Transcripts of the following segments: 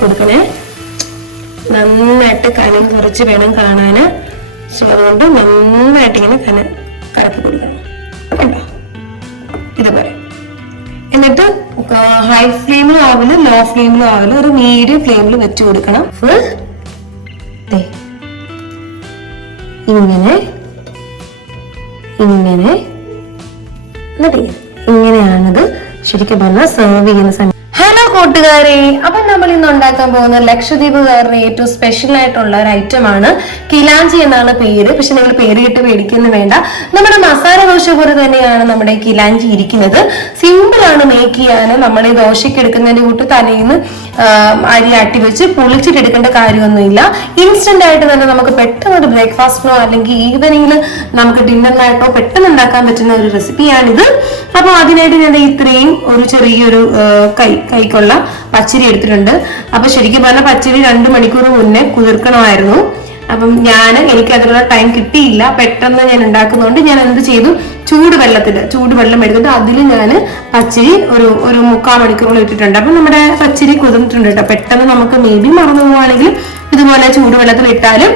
കൊടുക്കണേ. നന്നായിട്ട് കനം കുറച്ച് വേണം കാണാന്. സോ അതുകൊണ്ട് നന്നായിട്ട് ഇങ്ങനെ കലക്കി കൊടുക്കണം കേട്ടോ, ഇതുപോലെ. എന്നിട്ട് ഹൈ ഫ്ലെയിമിലും ആവില്ല ലോ ഫ്ലെയിമിലും ആവില്ല, ഒരു മീഡിയം ഫ്ലെയിമിൽ വെച്ച് കൊടുക്കണം. ഇങ്ങനെ ഇങ്ങനെ എന്നിട്ട് ഇങ്ങനെയാണത് ശരിക്കും പറഞ്ഞാൽ സെർവ് ചെയ്യുന്ന സമയം. ഹലോ കൂട്ടുകാരെ, അപ്പൊ നമ്മൾ ഇന്ന് ഉണ്ടാക്കാൻ പോകുന്ന ലക്ഷദ്വീപുകാരുടെ ഏറ്റവും സ്പെഷ്യൽ ആയിട്ടുള്ള ഒരു ഐറ്റം ആണ് കിലാഞ്ചി എന്നാണ് പേര്. പക്ഷെ നിങ്ങൾ പേര് കേട്ട് പേടിക്കുന്നു വേണ്ട, നമ്മുടെ മസാല ദോശ പോലെ തന്നെയാണ് നമ്മുടെ കിലാഞ്ചി ഇരിക്കുന്നത്. സിമ്പിൾ ആണ് മേക്ക് ചെയ്യാൻ. നമ്മൾ ഈ ദോശയ്ക്ക് എടുക്കുന്നതിന്റെ കൂട്ട് തലേന്ന് അരി ആട്ടി വെച്ച് പൊളിച്ചിട്ട് എടുക്കേണ്ട കാര്യമൊന്നുമില്ല. ഇൻസ്റ്റന്റ് ആയിട്ട് തന്നെ നമുക്ക് പെട്ടെന്ന് ഒരു ബ്രേക്ക്ഫാസ്റ്റിനോ അല്ലെങ്കിൽ ഈവനിങ്ങിൽ നമുക്ക് ഡിന്നറിനായിട്ടോ പെട്ടെന്ന് ഉണ്ടാക്കാൻ പറ്റുന്ന ഒരു റെസിപ്പിയാണിത്. അപ്പൊ അതിനായിട്ട് ഞാൻ ഇത്രയും ഒരു ചെറിയൊരു കൈക്കുള്ള പച്ചരി എടുത്തിട്ടുണ്ട്. അപ്പൊ ശരിക്കും പറഞ്ഞ പച്ചരി 2 മണിക്കൂർ മുന്നേ കുതിർക്കണമായിരുന്നു. അപ്പം എനിക്ക് അതിനുള്ള ടൈം കിട്ടിയില്ല. പെട്ടെന്ന് ഞാൻ ഉണ്ടാക്കുന്നതുകൊണ്ട് ഞാൻ എന്ത് ചെയ്തു, ചൂടുവെള്ളം എടുത്തിട്ട് അതിൽ ഞാൻ പച്ചരി ഒരു 3/4 മണിക്കൂറോളം ഇട്ടിട്ടുണ്ട്. അപ്പൊ നമ്മുടെ പച്ചരി കുതിർന്നിട്ടുണ്ട് കേട്ടോ. പെട്ടെന്ന് നമുക്ക് മേബി മറന്നു പോവുകയാണെങ്കിൽ ഇതുപോലെ ചൂടുവെള്ളത്തിൽ ഇട്ടാലും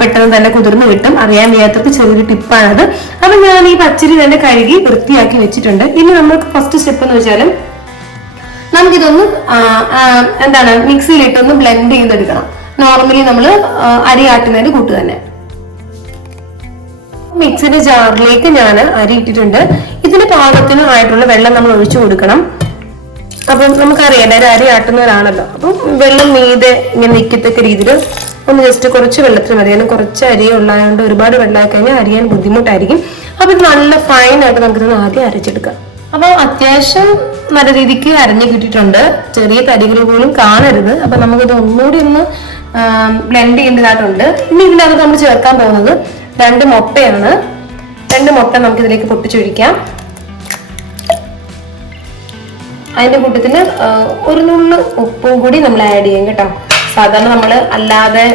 പെട്ടെന്ന് തന്നെ കുതിർന്ന് കിട്ടും. അറിയാൻ വയ്യാത്തവർക്ക് ചെറിയൊരു ടിപ്പാണത്. അപ്പൊ ഞാൻ ഈ പച്ചരി തന്നെ കഴുകി വൃത്തിയാക്കി വെച്ചിട്ടുണ്ട്. ഇനി നമുക്ക് ഫസ്റ്റ് സ്റ്റെപ്പ് എന്ന് വെച്ചാൽ നമുക്കിതൊന്ന് മിക്സിയിലിട്ടൊന്ന് ബ്ലെൻഡ് ചെയ്തെടുക്കണം. നോർമലി നമ്മൾ അരി ആട്ടുന്നതിന്റെ കൂട്ട് തന്നെ. മിക്സിന്റെ ജാറിലേക്ക് ഞാൻ അരി ഇട്ടിട്ടുണ്ട്. ഇതിന് പാകത്തിന് ആയിട്ടുള്ള വെള്ളം നമ്മൾ ഒഴിച്ചു കൊടുക്കണം. അപ്പം നമുക്കറിയാം അരി ആട്ടുന്നവരാണല്ലോ, അപ്പം വെള്ളം മീതെ ഇങ്ങനെ നിൽക്കത്തക്ക രീതിയിൽ ഒന്ന് ജസ്റ്റ് കുറച്ച് വെള്ളത്തിൽ മതി. കാരണം കുറച്ച് അരിയെ ഉള്ളതുകൊണ്ട് ഒരുപാട് വെള്ളമായി കഴിഞ്ഞാൽ അരിയാൻ ബുദ്ധിമുട്ടായിരിക്കും. അപ്പൊ ഇത് നല്ല ഫൈൻ ആയിട്ട് നമുക്കിത് ആദ്യം അരച്ചെടുക്കാം. അപ്പൊ അത്യാവശ്യം നല്ല രീതിക്ക് അരഞ്ഞു കിട്ടിയിട്ടുണ്ട്. ചെറിയ തരികൾ പോലും കാണരുത്. അപ്പൊ നമുക്കിത് ഒന്നുകൂടി ഒന്ന് ബ്ലെൻഡ് ചെയ്യേണ്ടതായിട്ടുണ്ട്. ഇനി ഇതിനകത്ത് നമ്മൾ ചേർക്കാൻ പോകുന്നത് 2 മുട്ടയാണ്. 2 മുട്ട നമുക്ക് ഇതിലേക്ക് പൊട്ടിച്ചൊഴിക്കാം. അതിന്റെ കൂട്ടത്തില് ഒരു നുള്ളു ഉപ്പും കൂടി നമ്മൾ ആഡ് ചെയ്യും കേട്ടോ. സാധാരണ നമ്മൾ അല്ലാതെ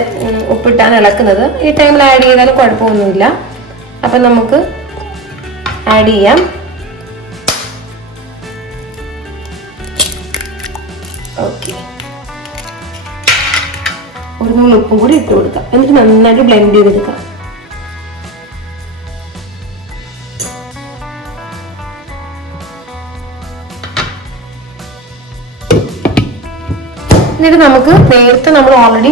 ഉപ്പിട്ടാണ് ഇളക്കുന്നത്. ഈ ടൈമിൽ ആഡ് ചെയ്താലും കുഴപ്പമൊന്നുമില്ല. അപ്പൊ നമുക്ക് ആഡ് ചെയ്യാം. ഓക്കെ, ഒരു നുള്ളു ഉപ്പും കൂടി ഇട്ട് കൊടുക്കാം. എന്നിട്ട് നന്നായിട്ട് ബ്ലെൻഡ് ചെയ്തെടുക്കാം. എന്നിട്ട് നമുക്ക് നേരത്തെ നമ്മൾ ഓൾറെഡി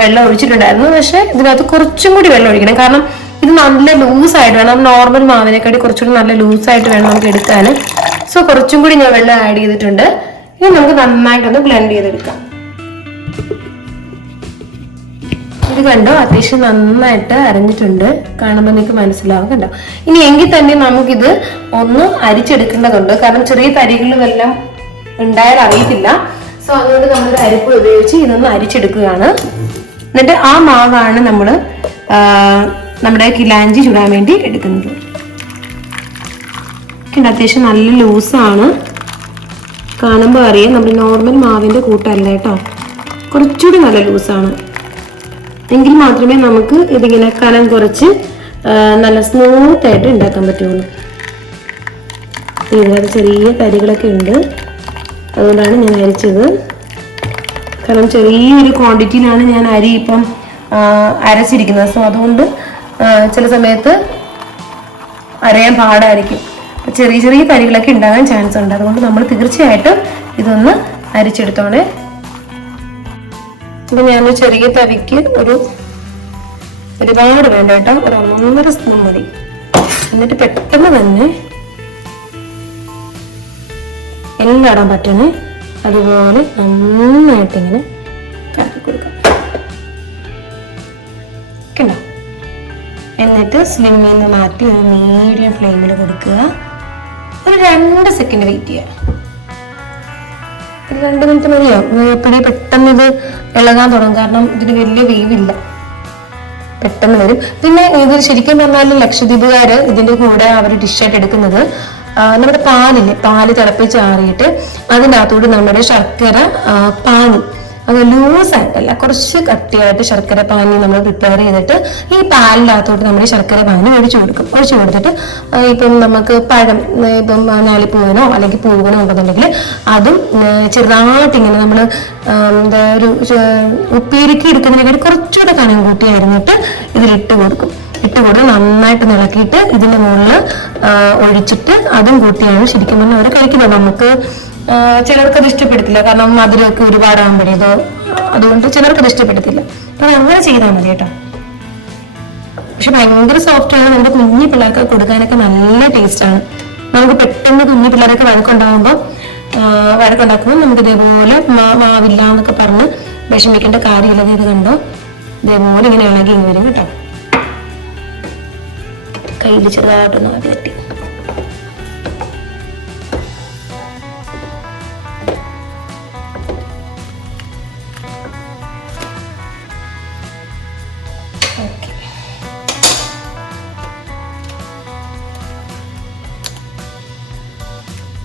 വെള്ളം ഒഴിച്ചിട്ടുണ്ടായിരുന്നു. പക്ഷെ ഇതിനകത്ത് കുറച്ചും കൂടി വെള്ളം ഒഴിക്കണം. കാരണം ഇത് നല്ല ലൂസായിട്ട് വേണം. നോർമൽ മാവിനെക്കാട്ടി കുറച്ചുകൂടി നല്ല ലൂസായിട്ട് വേണം നമുക്ക് എടുക്കാൻ. സോ കുറച്ചും കൂടി ഞാൻ വെള്ളം ആഡ് ചെയ്തിട്ടുണ്ട്. ഇനി നമുക്ക് നന്നായിട്ടൊന്ന് ബ്ലെൻഡ് ചെയ്തെടുക്കാം. ഇത് കണ്ടോ, അത്യാവശ്യം നന്നായിട്ട് അരഞ്ഞിട്ടുണ്ട്. കാണുമ്പോൾ നിങ്ങൾക്ക് മനസ്സിലാവും കണ്ടോ. ഇനി എങ്കിൽ തന്നെ നമുക്കിത് ഒന്ന് അരിച്ചെടുക്കേണ്ടതുണ്ട്. കാരണം ചെറിയ തരികളിലെല്ലാം ഉണ്ടായാൽ അറിയത്തില്ല. സോ അതുകൊണ്ട് നമ്മൾ അരിപ്പ് ഉപയോഗിച്ച് ഇതൊന്ന് അരിച്ചെടുക്കുകയാണ്. എന്നിട്ട് ആ മാവാണ് നമ്മൾ നമ്മുടെ കിലാഞ്ചി ചുടാൻ വേണ്ടി എടുക്കുന്നത്. അത്യാവശ്യം നല്ല ലൂസാണ്. കാണുമ്പോൾ അറിയാം നമ്മുടെ നോർമൽ മാവിന്റെ കൂട്ടല്ല കേട്ടോ, കുറച്ചുകൂടി നല്ല ലൂസാണ്. എങ്കിൽ മാത്രമേ നമുക്ക് ഇതിങ്ങനെ കനം കുറച്ച് നല്ല സ്മൂത്ത് ആയിട്ട് ഉണ്ടാക്കാൻ പറ്റുള്ളൂ. ഇതിനകത്ത് ചെറിയ തരികളൊക്കെ ഉണ്ട്, അതുകൊണ്ടാണ് ഞാൻ അരിച്ചത്. കാരണം ചെറിയൊരു ക്വാണ്ടിറ്റിയിലാണ് ഞാൻ അരി ഇപ്പം അരച്ചിരിക്കുന്നത്. സോ അതുകൊണ്ട് ചില സമയത്ത് അരയാൻ പാടായിരിക്കും. ചെറിയ ചെറിയ തരികളൊക്കെ ഉണ്ടാകാൻ ചാൻസ് ഉണ്ട്. അതുകൊണ്ട് നമ്മൾ തീർച്ചയായിട്ടും ഇതൊന്ന് അരിച്ചെടുത്തോണേ. അപ്പൊ ഞാൻ ചെറിയ തവിക്ക് ഒരുപാട് വേണ്ട കേട്ടോ, ഒരു 1.5 സ്പൂൺ മതി. എന്നിട്ട് പെട്ടെന്ന് തന്നെ എല്ലാം ഇടാൻ പറ്റണേ. അതുപോലെ നന്നായിട്ട് ഇങ്ങനെ കലക്കി കൊടുക്കാം. കണ്ടോ? എന്നിട്ട് സ്ലിമ്മിൽ നിന്ന് മാറ്റി ഒരു മീഡിയം ഫ്ലെയിമിൽ കൊടുക്കുക. ഒരു 2 സെക്കൻഡ് വെയിറ്റ് ചെയ്യുക. 2 മിനിറ്റ് മതിയോ? എപ്പോഴും പെട്ടെന്ന് ഇത് ഇളകാൻ തുടങ്ങും. കാരണം ഇതിന് വലിയ വേവില്ല, പെട്ടെന്ന് വരും. പിന്നെ ഇത് ശരിക്കും പറഞ്ഞാൽ ലക്ഷദ്വീപുകാര് ഇതിന്റെ കൂടെ അവർ ഡിഷായിട്ട് എടുക്കുന്നത് നമ്മുടെ പാല് തിളപ്പിച്ചാറിയിട്ട് അതിനകത്തോട് നമ്മുടെ ശർക്കര പാനി അത് ലൂസായിട്ടല്ല, കുറച്ച് കട്ടിയായിട്ട് ശർക്കര പാനി നമ്മൾ പ്രിപ്പയർ ചെയ്തിട്ട് ഈ പാലിനകത്തോട്ട് നമ്മൾ ശർക്കര പാനി ഒഴിച്ചു കൊടുത്തിട്ട് ഇപ്പം നമുക്ക് പഴം, ഇപ്പം ഞാലിപ്പൂവിനോ അല്ലെങ്കിൽ പൂവിനോ ഉണ്ടെന്നുണ്ടെങ്കിൽ അതും ചെറുതായിട്ട് ഇങ്ങനെ നമ്മൾ എന്താ ഒരു ഉപ്പേരിക്ക് എടുക്കുന്നതിനേക്കാൾ കുറച്ചുകൂടെ കനം കൂട്ടി അരിഞ്ഞിട്ട് ഇതിലിട്ട് കൊടുക്കും. നന്നായിട്ട് ഇളക്കിയിട്ട് ഇതിന്റെ മുകളിൽ ഒഴിച്ചിട്ട് അതും കൂട്ടിയാണ് ശരിക്കും പറഞ്ഞാൽ അവർ കഴിക്കുന്നത്. നമുക്ക് ചിലർക്ക് അത് ഇഷ്ടപ്പെടത്തില്ല, കാരണം മധുരമൊക്കെ ഒരുപാടാകുമ്പോഴേ അതുകൊണ്ട് ചിലർക്ക് അത് ഇഷ്ടപ്പെടത്തില്ല. അപ്പൊ അങ്ങനെ ചെയ്താൽ മതി കേട്ടോ. പക്ഷെ ഭയങ്കര സോഫ്റ്റ് ആണ്, നമ്മുടെ കുഞ്ഞു പിള്ളേർക്ക് കൊടുക്കാനൊക്കെ നല്ല ടേസ്റ്റ് ആണ്. നമുക്ക് പെട്ടെന്ന് കുഞ്ഞു പിള്ളേരൊക്കെ വഴക്കുണ്ടാക്കുമ്പോൾ നമുക്ക് ഇതേപോലെ മാവില്ല എന്നൊക്കെ പറഞ്ഞ് വിഷമിക്കേണ്ട കാര്യമില്ല. ഇത് കണ്ടോ, ഇതേപോലെ ഇങ്ങനെ ഇളകി ഇങ്ങനെ വരും കേട്ടോ. കയ്യിൽ ചെറുതായിട്ടൊന്ന് ആദ്യം തട്ടി.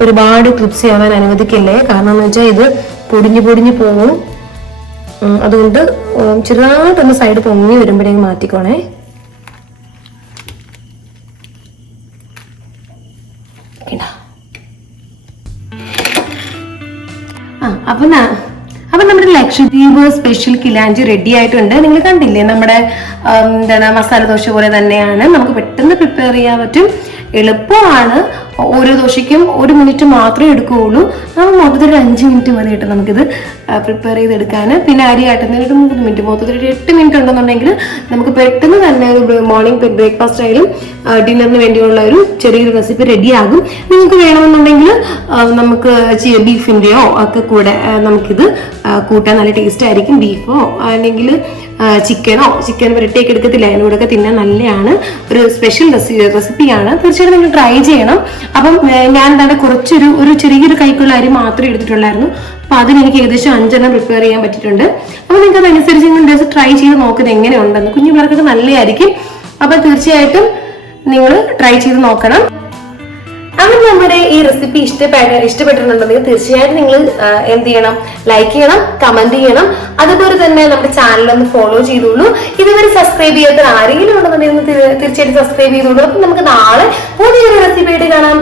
ഒരുപാട് ക്രിപ്സി ആവാൻ അനുവദിക്കില്ലേ, കാരണം എന്ന് വെച്ചാൽ ഇത് പൊടിഞ്ഞു പോകും. അതുകൊണ്ട് ചെറുതായിട്ടൊന്ന് സൈഡ് പൊങ്ങി വരുമ്പോഴേക്കും മാറ്റിക്കോണേ. അപ്പൊ നമ്മുടെ ലക്ഷദ്വീപ് സ്പെഷ്യൽ കിലാഞ്ചി റെഡി ആയിട്ടുണ്ട്. നിങ്ങൾ കണ്ടില്ലേ, നമ്മുടെ മസാല ദോശ പോലെ തന്നെയാണ്. നമുക്ക് പെട്ടെന്ന് പ്രിപ്പയർ ചെയ്യാൻ പറ്റും, എളുപ്പമാണ്. ഓരോ ദോശയ്ക്കും 1 മിനിറ്റ് മാത്രമേ എടുക്കുകയുള്ളൂ. നമ്മൾ മൊത്തത്തിൽ 5 മിനിറ്റ് മതി കേട്ടോ നമുക്കിത് പ്രിപ്പയർ ചെയ്തെടുക്കാൻ. പിന്നെ അരി ആട്ടുന്നതിന് 3 മിനിറ്റ്, മൊത്തത്തിൽ 8 മിനിറ്റ് ഉണ്ടെന്നുണ്ടെങ്കിൽ നമുക്ക് പെട്ടെന്ന് തന്നെ ഒരു മോർണിംഗ് ബ്രേക്ക്ഫാസ്റ്റ് ആയാലും ഡിന്നറിന് വേണ്ടിയുള്ള ഒരു ചെറിയൊരു റെസിപ്പി റെഡിയാകും. നിങ്ങൾക്ക് വേണമെന്നുണ്ടെങ്കിൽ നമുക്ക് ബീഫിൻ്റെയോ ഒക്കെ കൂടെ നമുക്കിത് കൂട്ടാൻ നല്ല ടേസ്റ്റ് ആയിരിക്കും. ബീഫോ അല്ലെങ്കിൽ ചിക്കൻ പുരട്ടിയൊക്കെ എടുക്കത്തില്ല, അതിൻ്റെ കൂടെയൊക്കെ തിന്നാൻ നല്ലതാണ്. ഒരു സ്പെഷ്യൽ റെസിപ്പിയാണ്, തീർച്ചയായിട്ടും നിങ്ങൾ ട്രൈ ചെയ്യണം. അപ്പം ഞാൻ എന്താണ് ഒരു ചെറിയൊരു കൈക്കുള്ള അരി മാത്രമേ എടുത്തിട്ടുള്ളായിരുന്നു. അപ്പൊ അതിന് എനിക്ക് ഏകദേശം 5 പ്രിപ്പയർ ചെയ്യാൻ പറ്റിയിട്ടുണ്ട്. അപ്പൊ നിങ്ങൾക്ക് അതനുസരിച്ച് നിങ്ങൾ ട്രൈ ചെയ്ത് നോക്കുന്നത് എങ്ങനെയുണ്ടെന്ന്. കുഞ്ഞു പിള്ളേർക്കൊക്കെ നല്ലതായിരിക്കും. അപ്പൊ തീർച്ചയായിട്ടും നിങ്ങൾ ട്രൈ ചെയ്ത് നോക്കണം. അങ്ങനെ നമ്മുടെ ഈ റെസിപ്പി ഇഷ്ടപ്പെട്ടിട്ടുണ്ടെങ്കിൽ തീർച്ചയായിട്ടും നിങ്ങൾ എന്ത് ചെയ്യണം, ലൈക്ക് ചെയ്യണം, കമന്റ് ചെയ്യണം. അതുപോലെ തന്നെ നമ്മുടെ ചാനൽ ഒന്ന് ഫോളോ ചെയ്തോളൂ. ഇതുവരെ സബ്സ്ക്രൈബ് ചെയ്യാത്ത ആരെങ്കിലും ഉണ്ടെന്നുണ്ടെങ്കിൽ തീർച്ചയായിട്ടും സബ്സ്ക്രൈബ് ചെയ്തോളൂ. അപ്പൊ നമുക്ക് നാളെ പുതിയൊരു റെസിപ്പി ആയിട്ട് കാണാൻ.